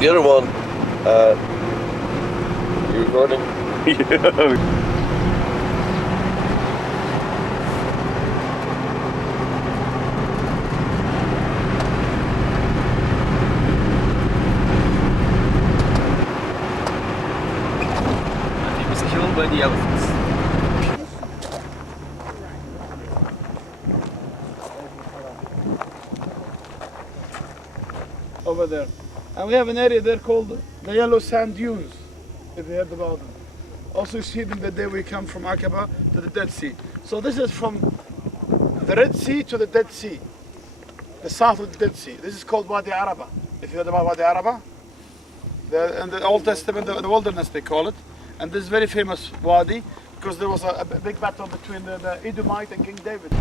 And the other one, you recording? Yeah. He was killed by the elephants. Over there. And we have an area there called the Yellow Sand Dunes, if you heard about them. Also you see them the day we come from Aqaba to the Dead Sea. So this is from the Red Sea to the Dead Sea, the south of the Dead Sea. This is called Wadi Araba. If you heard about Wadi Araba, in the Old Testament, the wilderness they call it. And this is very famous Wadi because there was a big battle between the Edomite and King David.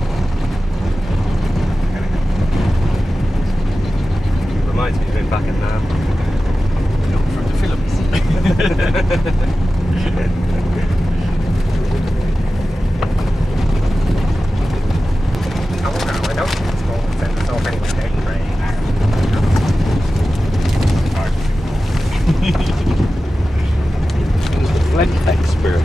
Reminds me of it back in from the films. I don't think it's more than it's all very Flesh expert.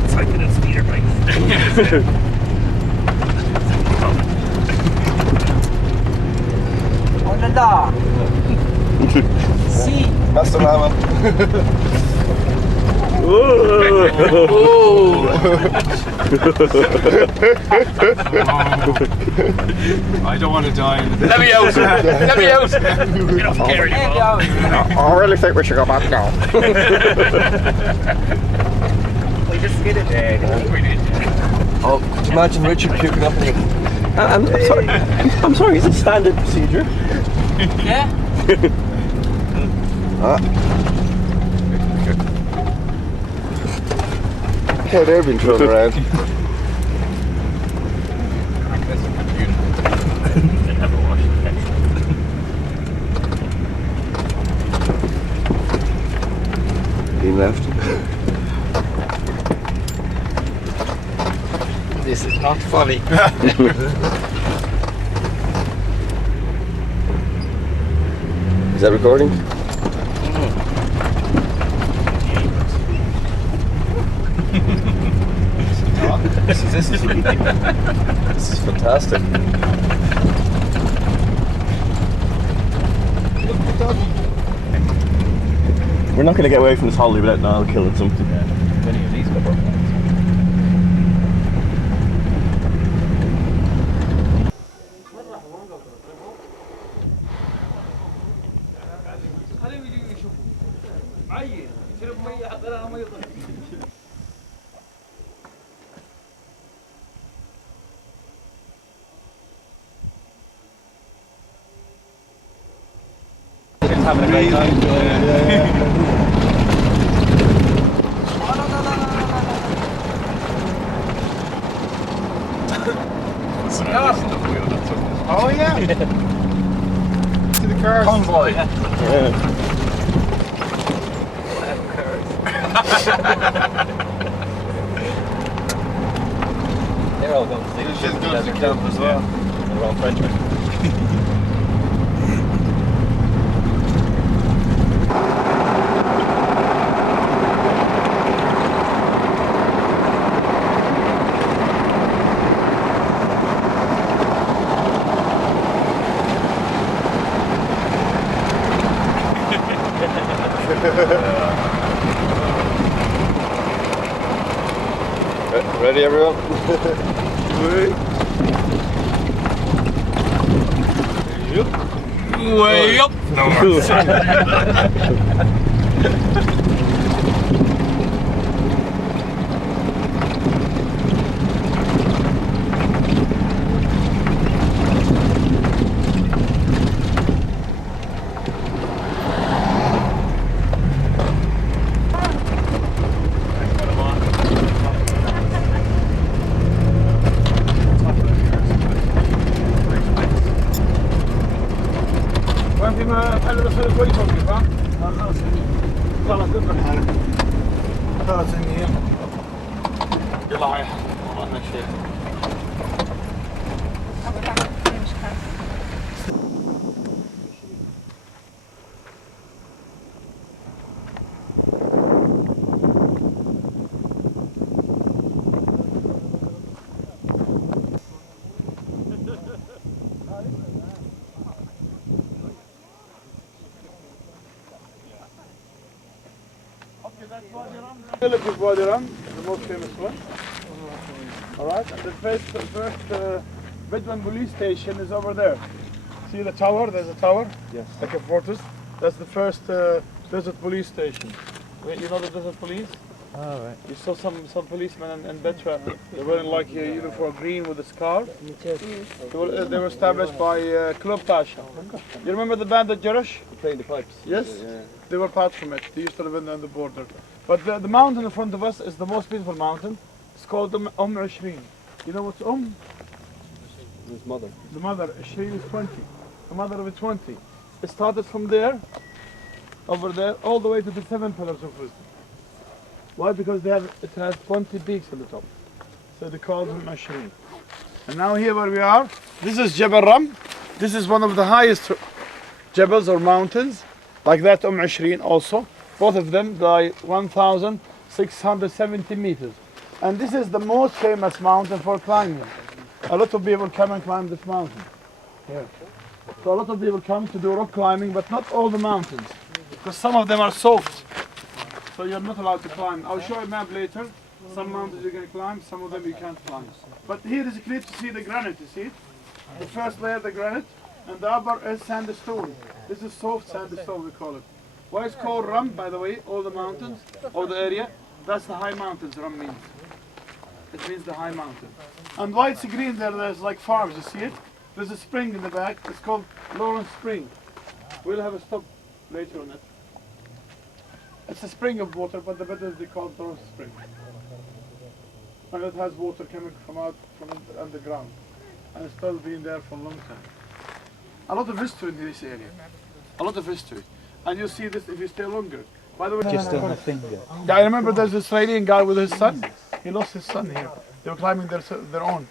It's like in a speeder bike. Oh la la! See? Master Mama. I don't want to die. Let me out! Let me out! You don't care anymore. I really think we should go back now. We just skidded there. Oh, could you imagine Richard puking up in the... I'm sorry. I'm sorry, is it standard procedure? Yeah? Okay, they're being thrown around. He left. This is not funny. Is that recording? This is fantastic. We're not going to get away from this holiday without Niall killing something. Many of these couple. Having a great time. Oh yeah. To the cars. Convoy. They're all going to see She's going to camp as well. They're all Frenchmen. Ready, everyone? Way up north. خلاص اني يلا هاي والله شيء. Look at Wadi, the most famous one. Alright, and the first Bedouin police station is over there. See the tower? There's a tower? Yes. Like a fortress. That's the first desert police station. You know the desert police? Oh, right. You saw some policemen in Betra. They were in like a uniform green with a scarf. They were established by Club Pasha. You remember the band at Jerash? Playing the pipes. Yes? Yeah. They were part from it. They used to live on the border. But the mountain in front of us is the most beautiful mountain. It's called Ashreen. You know what's His mother. The mother, Ashreen is 20. The mother of 20. It started from there, over there, all the way to the 7 pillars of wisdom. Why? Because it has 20 peaks on the top. So they call them Ashreen. And now here where we are, this is Jabal Ram. This is one of the highest jabals or mountains, like that Ashreen also. Both of them by 1,670 meters. And this is the most famous mountain for climbing. A lot of people come and climb this mountain. Here. So a lot of people come to do rock climbing, but not all the mountains. Because some of them are soft. So you're not allowed to climb. I'll show you a map later. Some mountains you can climb, some of them you can't climb. But here is clear to see the granite, you see it? The first layer, the granite, and the upper is sandstone. This is soft sandstone, we call it. Why it's called Ram, by the way, all the mountains, all the area, that's the high mountains Ram means. It means the high mountain. And why it's green there, there's like farms, you see it? There's a spring in the back, it's called Lawrence Spring. We'll have a stop later on it. It's a spring of water, but the better they call it Lawrence Spring. And it has water coming from underground. And it's still been there for a long time. A lot of history in this area. A lot of history. And you'll see this if you stay longer. By the way, Just on the finger. yeah, I remember there's an Israeli guy with his son. He lost his son here. They were climbing their own.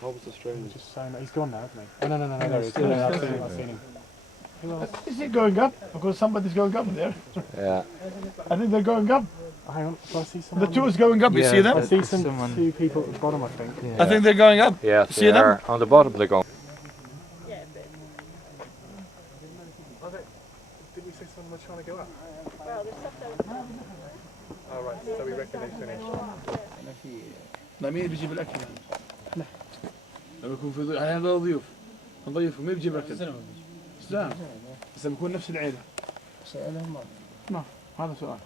What was Australia? Just saying that he's gone now, isn't he? Oh, no, there he is. I've seen him. Is he going up? Because somebody's going up there. Yeah. I think they're going up. Hang on, do I see someone? The two is going up, you see I them? see two people at the bottom, I think. I think they're going up. Yeah, See them? on the bottom they're going. Did we say someone was trying to go up? Oh, right, so we reckon they finished. لا مين بيجيب الأكل يعني؟ لما يكون في ضيوف هذا ضيوف نضيفهم مين بيجيب الأكل؟ سلام بس لما يكون نفس العيلة سألهم ما هذا سؤال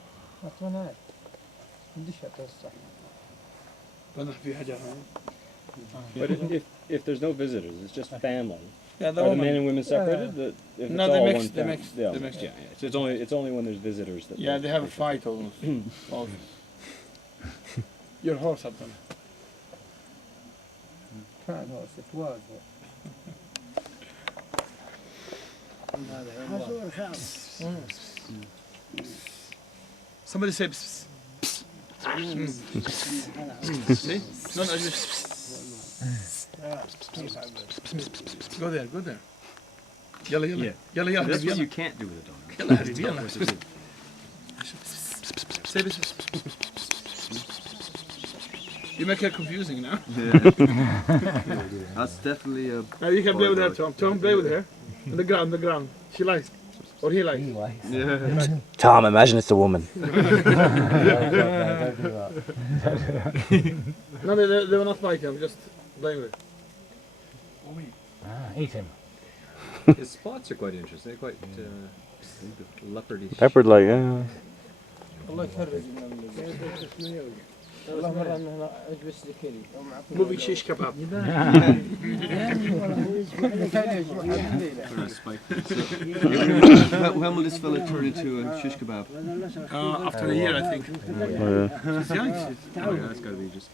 أتمنى عنديش أتصح بنروح في حاجة But if there's no visitors, it's just family. Yeah, Are the men and women separated? If No, it's they all mix, one they family- mix, yeah, they mix. Yeah, yeah. So it's only when there's visitors that. Yeah, they have a fight almost. Your horse had them. كان horse it was Somebody say pss, pss, pss. See? No, just go there, go there. Yalla, yalla. Yeah. Yalla, yalla. That's what Yalla. you can't do with a dog. Yalla, حبيبي, يلا. Say this. You make it confusing now. That's definitely a. Now you can play with her, Tom. Tom, play with her. On the ground. She likes. Or he likes. Yeah. Tom, imagine it's a woman. No, they will not like him. Just play with it. Eat him. His spots are quite interesting. They're quite leopardish. Leopard-like, yeah. الله يفرج والله مرة أنا أجلس ذكري Moving shish kebab. When will this fella turn into a shish kebab? After a year, I think. She's young. Oh, yeah, that's got to be just.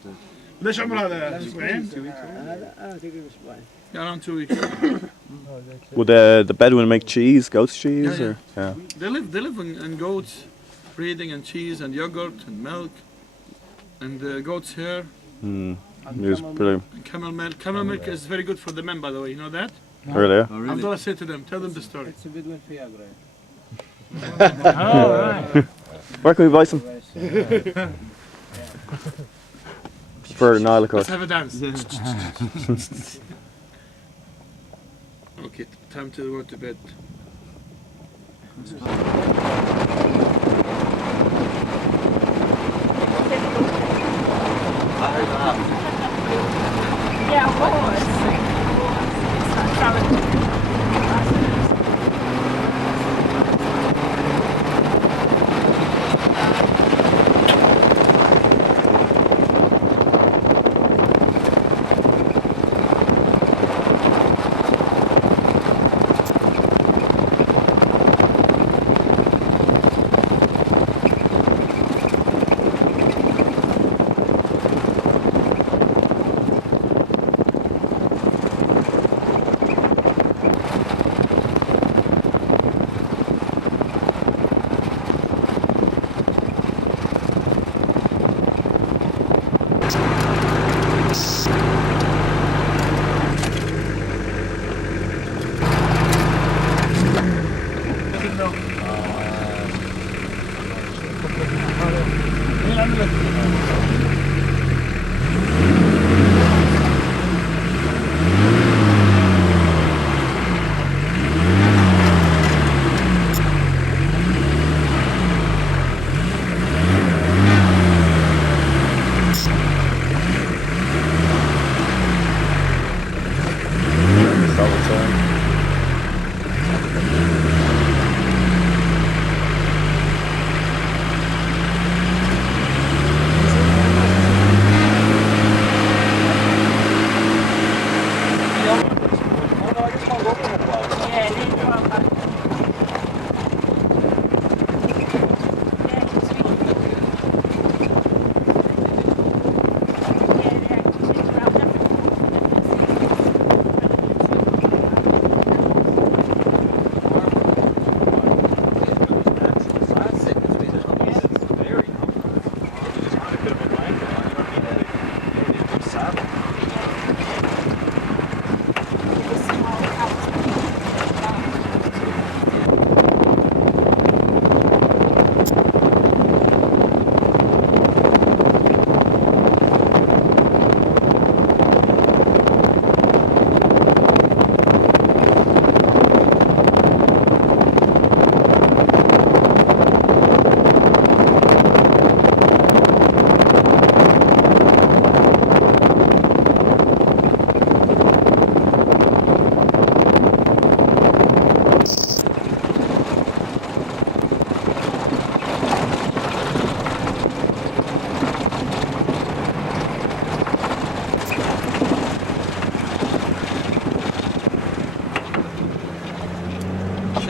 ليش عمره هذا أسبوعين؟ هذا تقريبا أسبوعين Yeah, around 2 weeks. Would the Bedouin make cheese, goat's cheese? Yeah, Or? Yeah. They live on goats, breeding and cheese and yogurt and milk and goat's hair Mm. It's pretty. and camel milk. Camel milk is very good for the men, by the way. You know that? Really? Yeah? Oh, really? Abdullah said to them, tell them the story. It's a Bedouin Viagra. Oh, right. Where can we buy some? For Nile, of Let's course. have a dance. Okay, time to go to bed. Yeah, of course.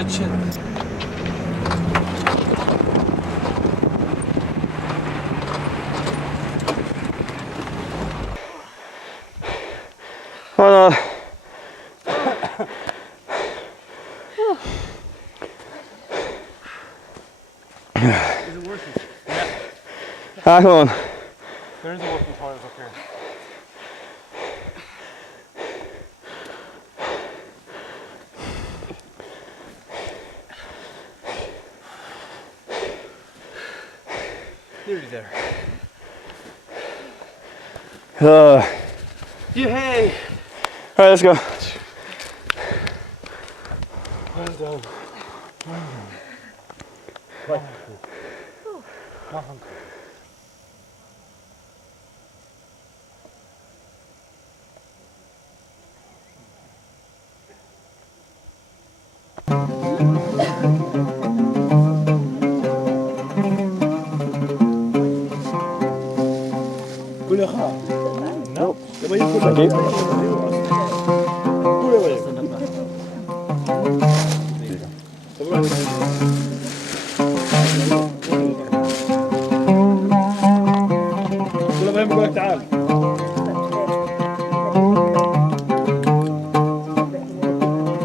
Shit. Oh no. Is it working? Ah, come on. There is a working toilet up here. Nearly there. Yay! Alright, let's go. Well done. Thank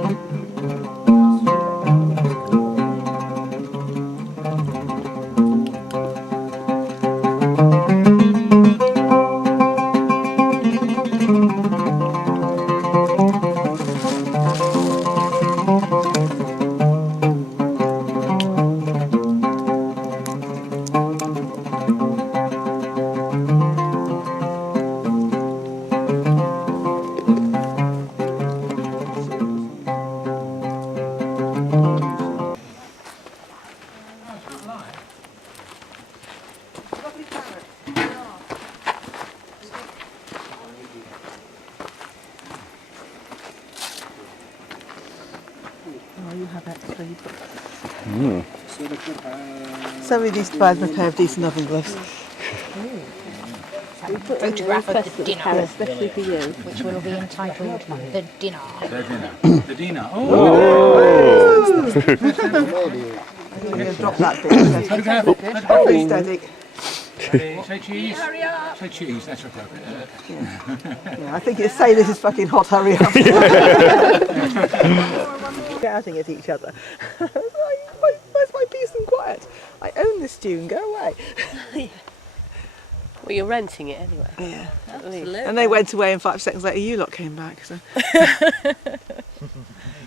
you. Oh, you have extra. You put... Somebody needs to buy them a pair of decent oven gloves. Photograph of the dinner, Especially for you. which will be entitled The Dinner. The dinner. I'm going to drop that bit. Please, Daddy. Say cheese. Hurry up! Say cheese, that's okay. Yeah, I think it's say this is fucking hot, hurry up. Shouting at each other. Where's my peace and quiet? I own this tune, go away. Well, you're renting it anyway. Yeah. Absolutely. And they went away and 5 seconds later you lot came back. So.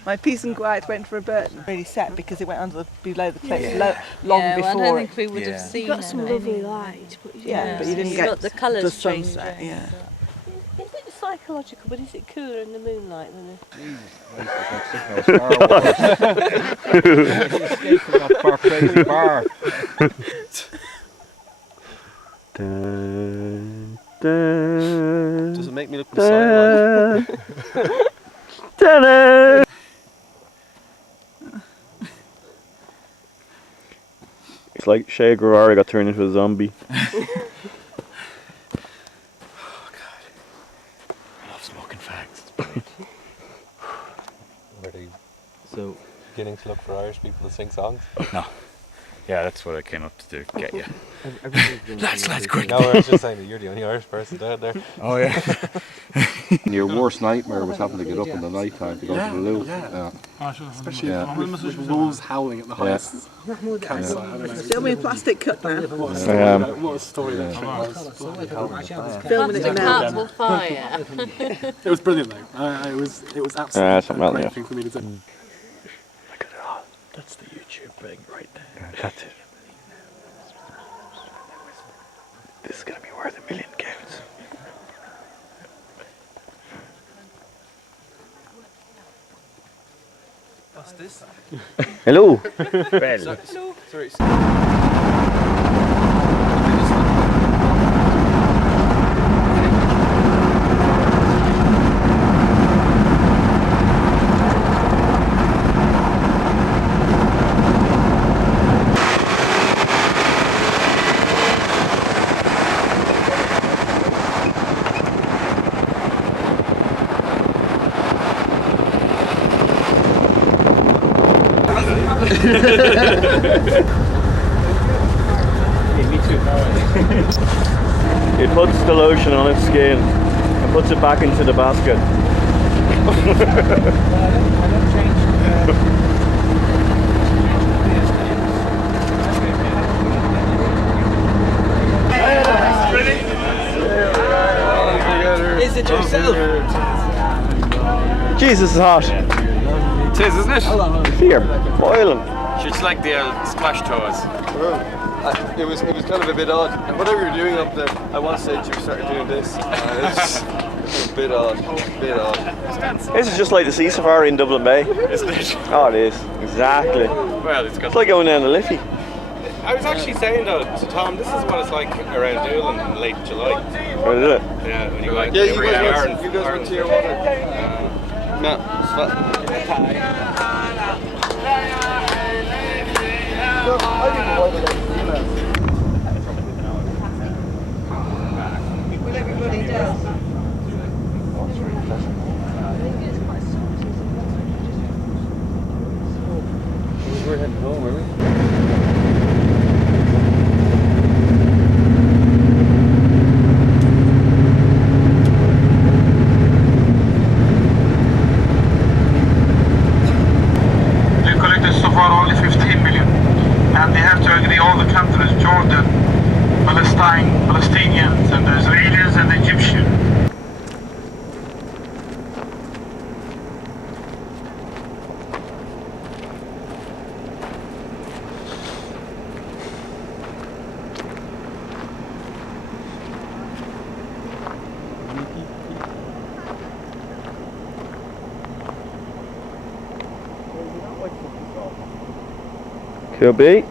My peace and quiet went for a Burton. Really set because it went under below the cliff long before. I don't think we would have seen Got some it lovely anyway. light, but But you didn't It's get got the colours sunset. changing. Yeah. Is it psychological, but is it cooler in the moonlight than it? Escape from that far crazy bar. Does it make me look beside It's like Che Guevara got turned into a zombie. So, beginning to look for Irish people to sing songs? No. Yeah, that's what I came up to do, get you. Lads, quick! No, I was just saying that you're the only Irish person down there. Oh yeah. Your worst nightmare was having to get up in the night time to go to the loo. Yeah. Especially with wolves howling at the highest. Still me a plastic cup now. What a story that Filming it now. Hearts will fire. It was brilliant though. It was absolutely something a else, great yeah. thing for me to do. Look at that. That's the YouTube thing right there. That's it. This is going to be worth $1 million counts. What's this? Hello. Hello. Sorry. It puts the lotion on its skin and puts it back into the basket. Is it yourself? Jesus, it's hot. It is, isn't it? Here, boiling. It's like the splash toes. It was kind of a bit odd. And whatever you're doing up there, I want to say that you started doing this. It's a bit odd. This is just like the sea safari in Dublin Bay. Isn't it? Oh, it is. Exactly. Well, it's got. It's like going down the Liffey. I was actually saying though to Tom, this is what it's like around Doolin in late July. What is it? Yeah, when you go Yeah, every hour and you guys went to your water. No, it's fine. We're heading home, are we? They collected so far only 15 million, and they have to agree all the countries, Jordan, Palestinians, and the Israelis and the Egyptians. Could be.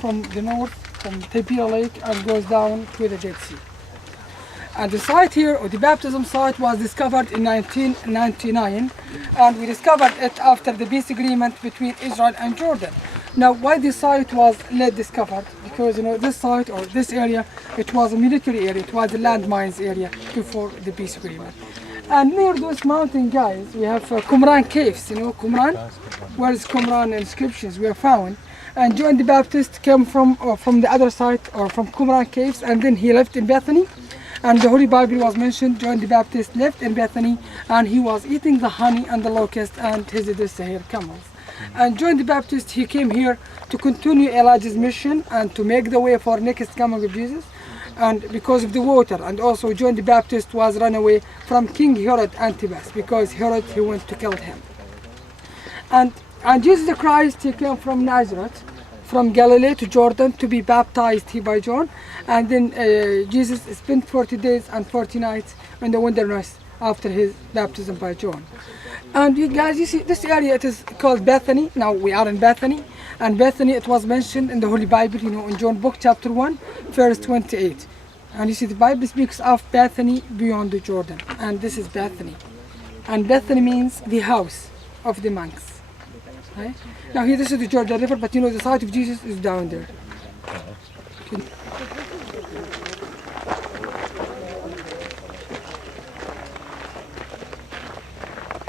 from the north, from Tiberias Lake, and goes down to the Dead Sea. And the site here, or the baptism site, was discovered in 1999, and we discovered it after the peace agreement between Israel and Jordan. Now, why this site was late discovered? Because this site or this area, it was a military area, it was a landmines area before the peace agreement. And near those mountain guys, we have Qumran caves. Qumran, where is Qumran inscriptions were found. And John the Baptist came from the other side, or from Qumran caves, and then he left in Bethany. And the Holy Bible was mentioned, John the Baptist left in Bethany, and he was eating the honey and the locust and his camels. And John the Baptist, he came here to continue Elijah's mission and to make the way for next coming of Jesus. And because of the water, and also John the Baptist was run away from King Herod Antipas, because Herod, he went to kill him. And Jesus Christ, he came from Nazareth, from Galilee to Jordan to be baptized here by John. And then Jesus spent 40 days and 40 nights in the wilderness after his baptism by John. And you guys, you see this area, it is called Bethany. Now we are in Bethany, and Bethany, it was mentioned in the Holy Bible, in John book chapter 1, verse 28. And you see the Bible speaks of Bethany beyond the Jordan, and this is Bethany. And Bethany means the house of the monks. Right? Now here, this is the Jordan River, but the site of Jesus is down there. Okay.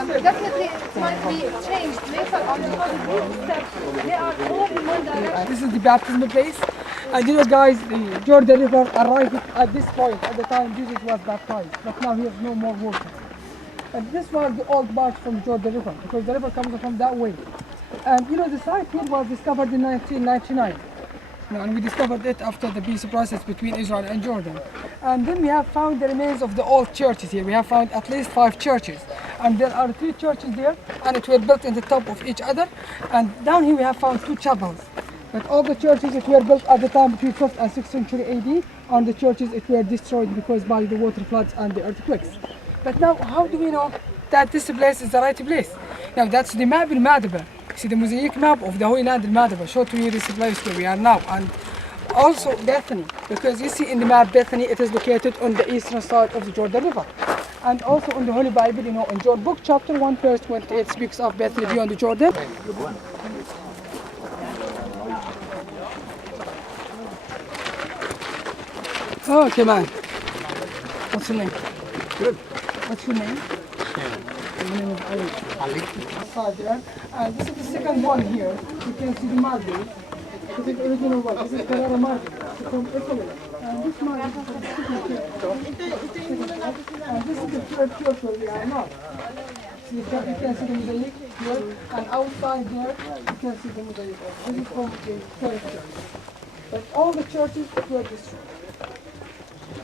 Definitely it might be changed later on because these steps, they are all in one direction. This is the baptismal place. And guys, the Jordan River arrived at this point at the time Jesus was baptized, but now here's no more water. And this was the old march from Jordan River, because the river comes from that way. And the site here was discovered in 1999. And we discovered it after the peace process between Israel and Jordan. And then we have found the remains of the old churches here. We have found at least 5 churches. And there are 3 churches there, and it were built in the top of each other. And down here we have found 2 chapels. But all the churches that were built at the time between 5th and 6th century AD, and the churches it were destroyed because by the water floods and the earthquakes. But now, how do we know that this place is the right place? Now that's the map in Madaba. See the mosaic map of the Holy Land in Madaba show to you this place where we are now. And also Bethany, because you see in the map Bethany, it is located on the eastern side of the Jordan River. And also in the Holy Bible, in John book chapter 1 verse 28 speaks of Bethany beyond the Jordan. Okay, man. What's your name? Good. What's your name? My name is Ali. Ali. And this is the second one here. You can see the marble. This is the original one. This is Carrara marble from Italy. And this marble is from and this is the third church where we are now. So you can see the mosaic here, and outside there you can see the mosaic. This is from the third church. But all the churches were destroyed.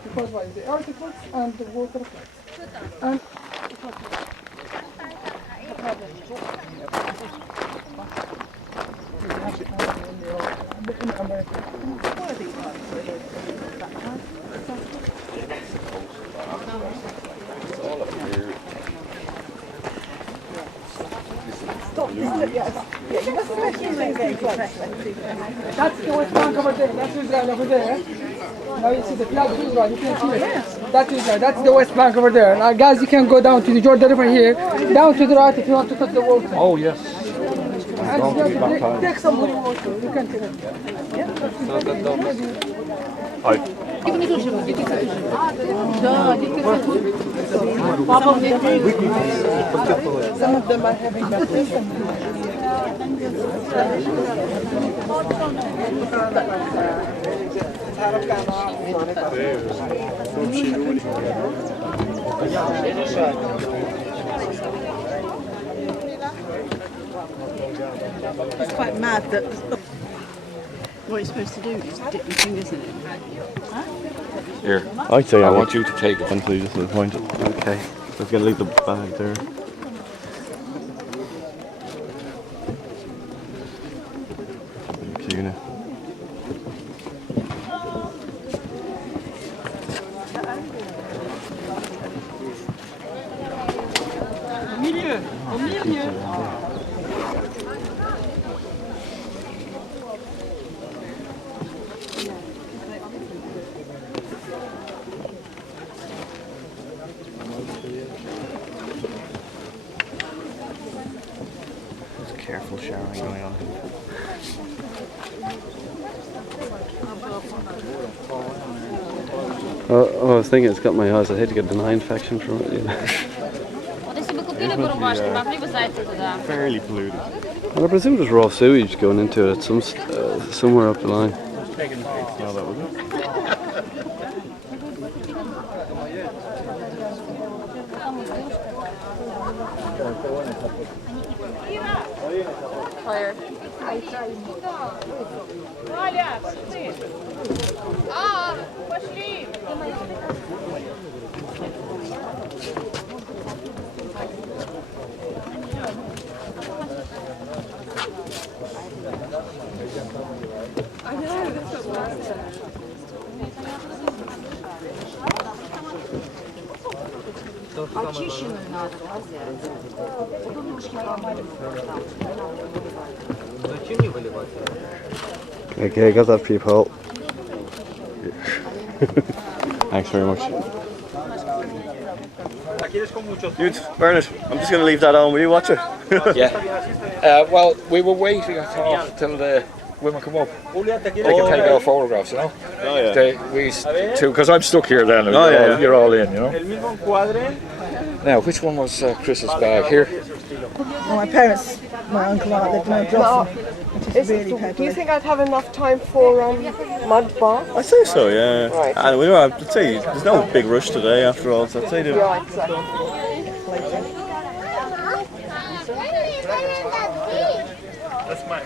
Because why? The earthquakes and the water floods. And in America. Stop, yes. Yeah, you must have getting close. That's the West Bank over there. That's Israel over there. Now you see the flag of Israel, you can see it. That's Israel, that's the West Bank over there. Now guys, you can go down to the Jordan River here, down to the right if you want to touch the water. Oh yes. And take some holy water, you can take it. Some of them are having baptism. It's quite mad that what you're supposed to do is dip your fingers in it. Huh? Here. I'd say I want you to take it. Please, just to the point. Okay. I was going to leave the bag there. Tuna. showering going on. Oh, I was thinking it's got my eyes. I hate to get an eye infection from it. Fairly polluted. Well, I presume there's raw sewage going into it somewhere up the line. No, that was it. Пошли! Очищенную надо взять. Зачем не выливать? Okay, I got that for you, Paul. Thanks very much. Good, Bernard, I'm just going to leave that on. Will you watch it? Yeah. Well, we were waiting, I thought, till the women come up. They can take our photographs, you know? Oh, yeah. Because I'm stuck here then. Oh, yeah. You're all in, you know? Now, which one was Chris's bag? Here? Well, my parents, my uncle and aunt lived in Dawson, which is really pebbly. Do you think I'd have enough time for mud bath? I say so, yeah. Right. And we were, I'd say there's no big rush today after all, so I'd say do. Yeah, exactly. That's mine.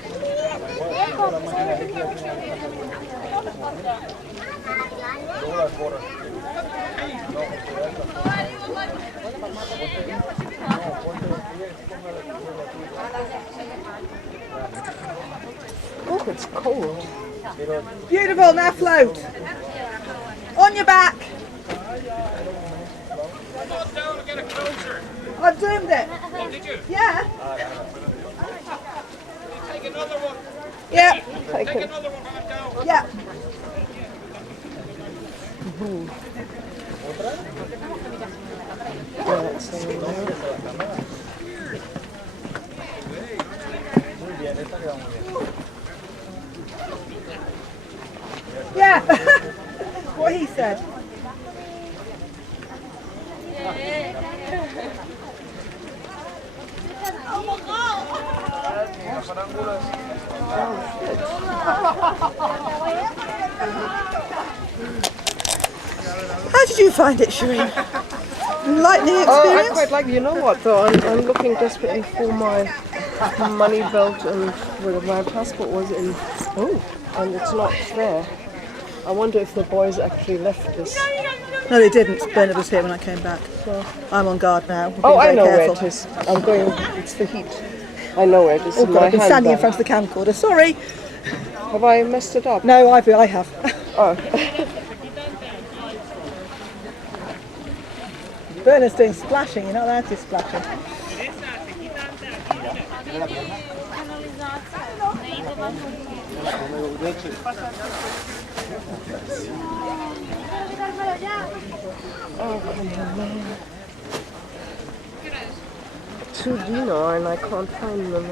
Oh, it's cold. Beautiful, now float. On your back. I've doomed it. Oh, did you? Yeah. Take another one. Yeah. Take another one from down. Yeah. Yeah. What he said. How did you find it, Shireen? Enlightening experience? I quite like. You know what though? I'm looking desperately for my money belt and where my passport was in. Oh, and it's not there. I wonder if the boys actually left this. No, they didn't. Bernard was here when I came back. So I'm on guard now. Oh, I know careful. where it is. I'm going. It's the heat. I know where it is. Oh in God, my I've been standing in handbag. front of the camcorder. Sorry. Have I messed it up? No, I have. Oh. Bernard's doing splashing. You're not allowed to splashing. Oh, come on, man. 2 dinar and I can't find them.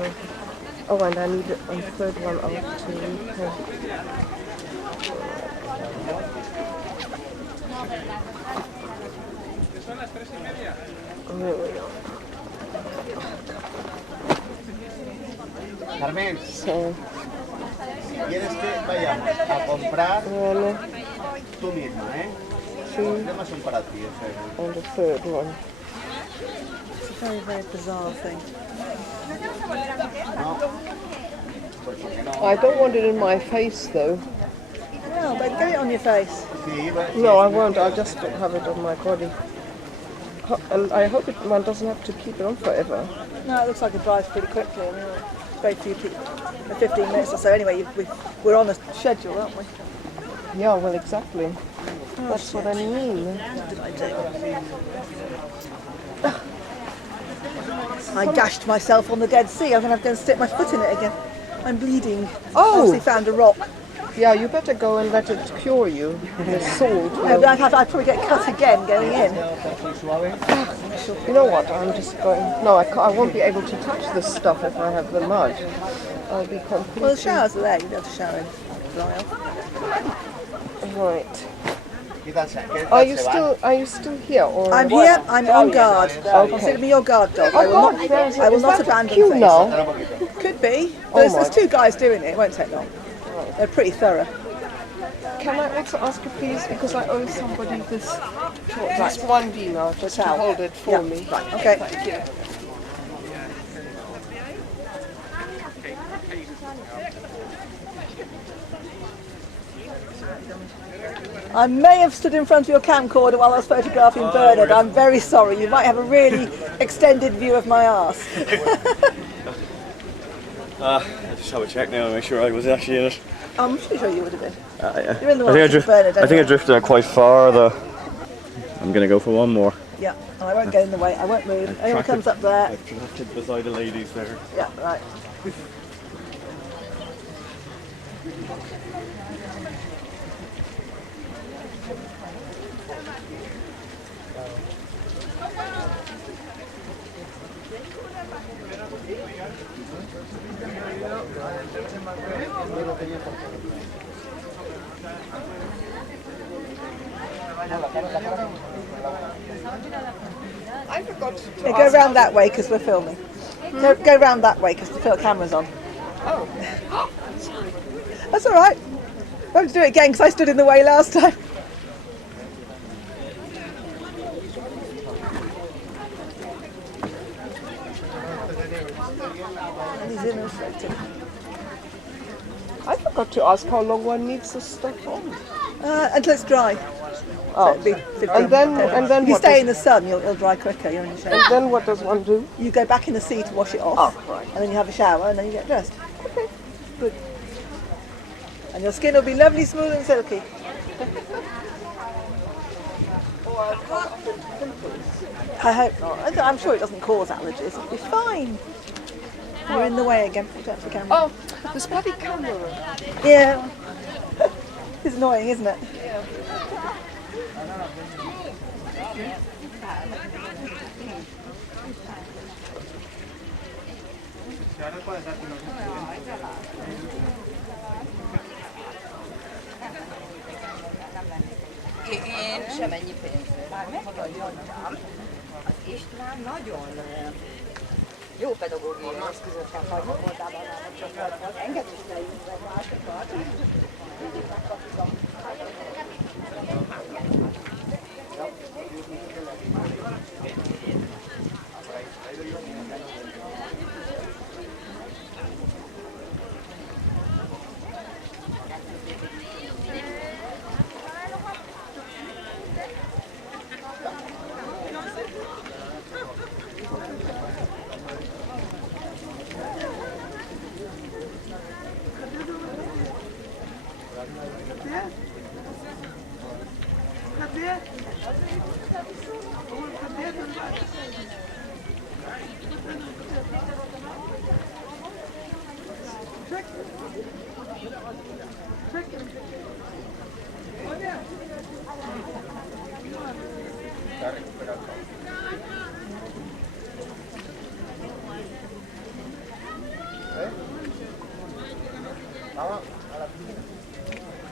Oh, and I need a third one out to repay. Oh, there we go. Carmen, So, ¿quieres que vayamos a comprar one, tú misma, eh? two, Tenemos un para ti, o sea. and a third one. It's a very, very bizarre thing. I don't want it in my face though. Well, but get it on your face. No, I won't. I'll just have it on my body. And I hope one doesn't have to keep it on forever. No, it looks like it dries pretty quickly. I mean, very few people, 15 minutes or so. Anyway, we're on a schedule, aren't we? Yeah, well, exactly. Oh, That's what I mean. What did I do? I gashed myself on the Dead Sea. I'm going to have to go and stick my foot in it again. I'm bleeding. Oh! Obviously found a rock. Yeah, you better go and let it cure you. The salt. No, but I'd probably get cut again going in. You know what? I'm just going. No, I won't be able to touch this stuff if I have the mud. I'll be completely. Well, the showers are there. You'll be able to shower in. Dry off. Right. Are you still here? Or I'm here. I'm on guard. Consider me your guard dog. I will not abandon queue things. now? Could be. But there's 2 guys doing it. It won't take long. They're pretty thorough. Can I also ask you please, because I owe somebody this just one dinar, just to hold it for me. Right. Okay. Thank you. I may have stood in front of your camcorder while I was photographing Bernard. I'm very sorry. You might have a really extended view of my arse. I just have a check now and make sure I was actually in it. I'm pretty sure you would have been. Yeah. You're in the water, Bernard. I think I drifted out quite far though. I'm gonna go for one more. Yeah, I won't get in the way. I won't move. Anyone comes up there. I've drafted beside the ladies there. Yeah, right. I forgot to Yeah, go round that way because we're filming. Go round that way because the camera's on. Oh. That's all right. I won't do it again because I stood in the way last time. And he's in reflecting. I forgot to ask how long one needs this stuff on. Until it's dry. Oh. So it'd be 15, And then if you what stay does- in the sun, it'll dry quicker. You're in the shade. And then what does one do? You go back in the sea to wash it off, and then you have a shower, and then you get dressed. Okay, good. And your skin will be lovely, smooth, and silky. I hope not. I'm sure it doesn't cause allergies. It'll be fine. You're in the way again. Watch out for the camera. Oh, this bloody camera. Yeah. It's annoying, isn't it? Yeah. Én semennyi pénzért. Meghallgattam. Az István nagyon jó pedagógiai eszközökkel hagyja voltában a csapatban. Engem is lejünk meg másokat. Mindig megkaptam.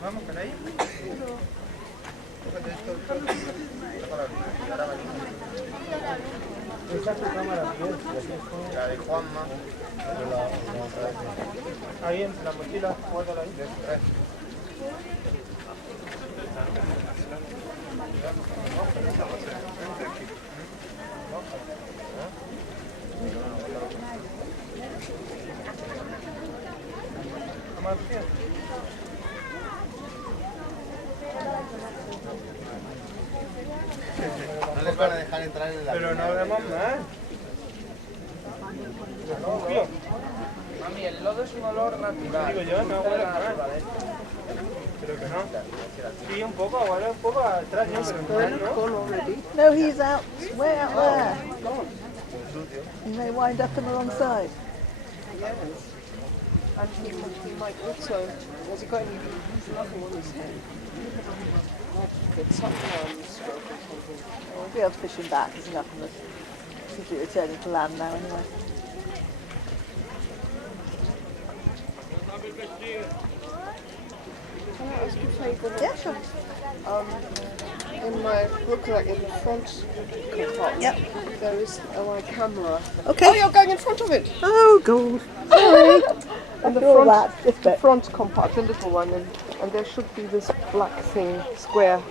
Vamos con ahí. Esa es tu cámara, Miguel. La de Juanma. Ahí en la mochila, guárdala ahí. No les van a dejar entrar en la. Pero no hablemos más. Mami, el lodo es un olor natural. Digo yo, no huele mal. Pero que no. Sí, un poco, huele un poco atrás, ¿no? Pero no. No, he's out, way out there. He may wind up on the wrong side. And he might also, has he got any, he's nothing on his head. Might get some stroke or something. We'll be able to fish him back, there's enough of us. Seems to be returning to land now anyway. Can I ask you a favour? Yeah, sure. In my book, like in the front compartment, there is my camera. Okay. Oh, you're going in front of it. Oh, God. Sorry. In the front compartment, the little one, and there should be this black thing, square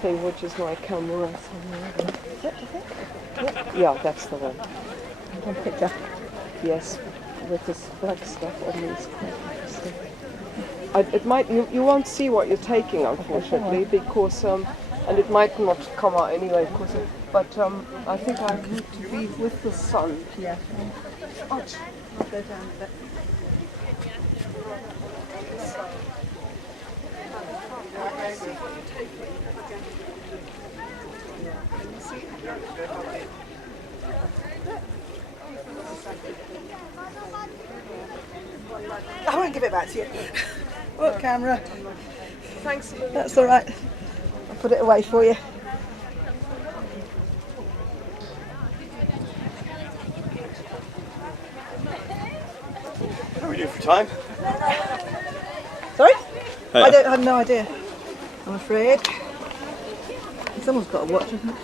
thing, which is my camera somewhere. Yeah, that's the one. One picture. Yes, with this black stuff on these. It might you won't see what you're taking, unfortunately, because and it might not come out anyway, because but I think I need to be with the sun. Yeah. Ouch. I'll go down a bit. I won't give it back to you. Look, camera. Thanks. That's all right. I'll put it away for you. How are we doing for time? Sorry? Hey. I have no idea. I'm afraid. Someone's got to watch, hasn't it?